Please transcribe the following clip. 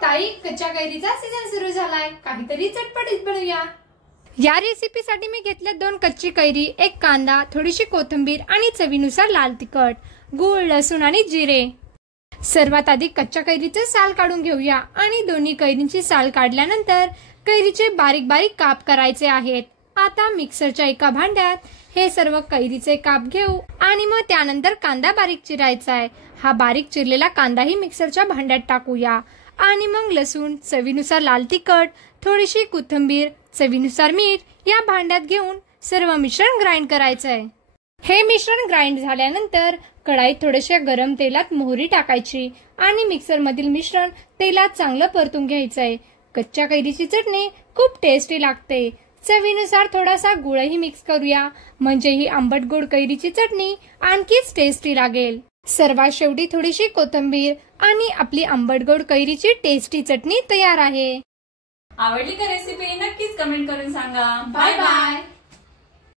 ताई, कच्च्या कैरीचा सीझन सुरू झालाय, काहीतरी चटपटीत बनवूया। या रेसिपीसाठी मी घेतल्या 2 कच्ची कैरी, 1 कांदा, थोडीशी कोथिंबीर आणि चवीनुसार लाल तिखट, गूळ, लसूण आणि जिरे। सर्वात आधी कच्च्या कैरीचे साल काढून घेऊया आणि दोन्ही कैरींची साल काढल्यानंतर कैरीचे बारीक बारीक काप करायचे आहेत। आता मिक्सरच्या एका भांड्यात हे सर्व कैरीचे काप घेऊ आणि मग त्यानंतर कांदा बारीक चिरायचा आहे। हा बारीक चिरलेला कांदाही मिक्सरच्या भांड्यात टाकूया आणि मग लसूण, चवीनुसार लाल तिखट, थोडीशी कोथिंबीर, चवीनुसार मीठ या भांड्यात घेऊन सर्व मिश्रण ग्राइंड करायचं आहे। हे मिश्रण ग्राइंड झाल्यानंतर कढाईत थोडेसे गरम तेलात मोहरी टाकायची आणि मिक्सर मधील मिश्रण तेलात चांगलं परतून घ्यायचं आहे। कच्च्या कैरीची चटणी खूप टेस्टी लागते। चवीनुसार थोडासा गुळही मिक्स करूया, म्हणजे ही आंबट गोड कैरीची चटणी आणखीच टेस्टी लागेल। सर्वात शेवटी थोडीशी कोथिंबीर आणि आपली आंबट गोड कैरीची टेस्टी चटणी तयार आहे। आवडली का रेसिपी? नक्कीच कमेंट करून सांगा। Bye bye.